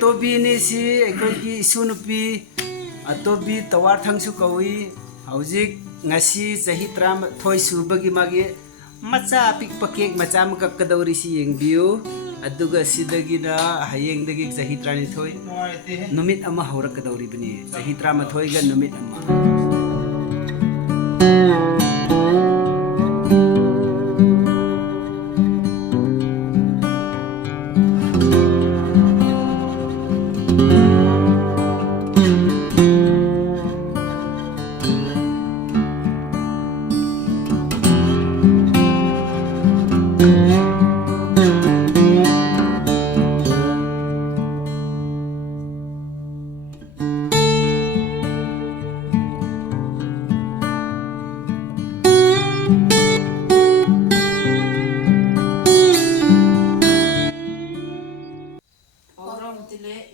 Tobi ni si Eigi Esu Nupi Tobi Towarthang su kawi haujik ngasi sahi tram thoi su bagi magi macha pik pakek macha ma kakkadawri si yengbiu aduga sidagina hayeng dagi sahi trani thoi numit ama haurakadawri bani sahi trama thoi ga numit ama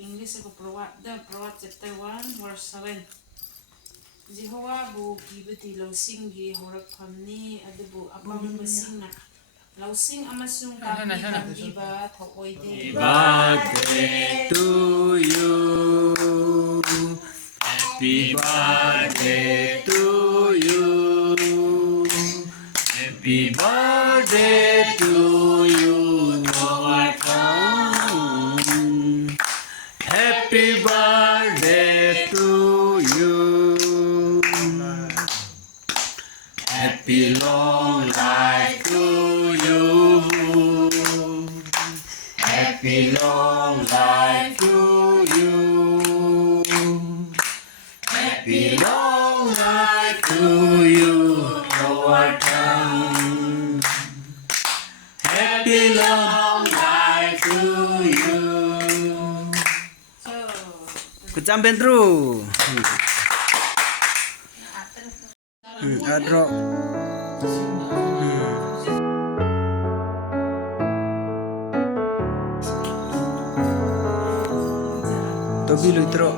English Proverbs chapter 1 verse 7 Jehovah bu gibati lausing gi horak phamni adubu apam basingna lausing amasung kami ba thokoide birthday to you happy birthday to you happy birthday to you Happy birthday to you. Happy long life to you. Happy long life to you. Happy long life to you, Towarthang. Happy long life to you. Kucam Pedro. Adro. Tobi Lutro.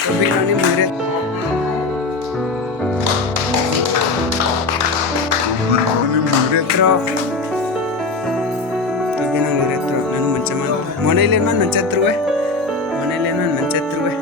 Tobi nani Mera. Retro. Tobi nani retro. Nanu mancaman. Mana ileman mencet terus, mana ileman mencet terus.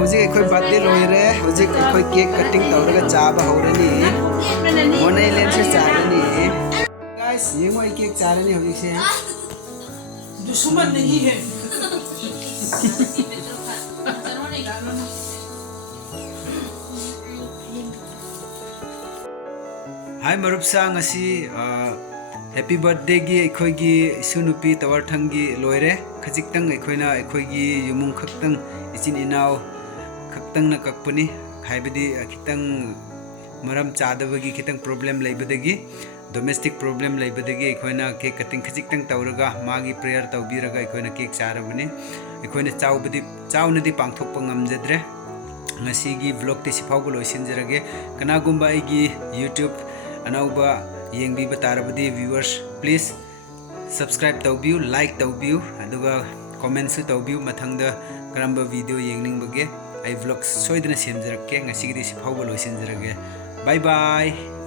Hojik ekoi birthday loire, hojik ekoi cake cutting tauraga chaba haurani. Mona ilen se charani. Guys, ye moi cake charani hojik se. दुश्मन नहीं है Hi marup sa ngasi happy birthday gi ekoi gi Esu Nupi Towarthang gi loire khajik tang ekoi na ekoi gi yumung khaktang ichin inau khaktang na kakpani khaibadi khitang maram chadabagi khitang problem leibadagi domestic problem leibadagi ekoi na cake cutting khajik tang tauraga magi prayer taubiraga ekoi na cake charabani ekoi na chauna di pangthok pangam jadre ngasi gi vlog te sifau go loisinjarage kana gumba gi YouTube anauba yengbi batarabadi viewers please subscribe taubiu like taubiu aduga comment su taubiu mathangda karamba video yengning bage ai vlog soidana semjarakke ngasi gi sifau go loisinjarage bye bye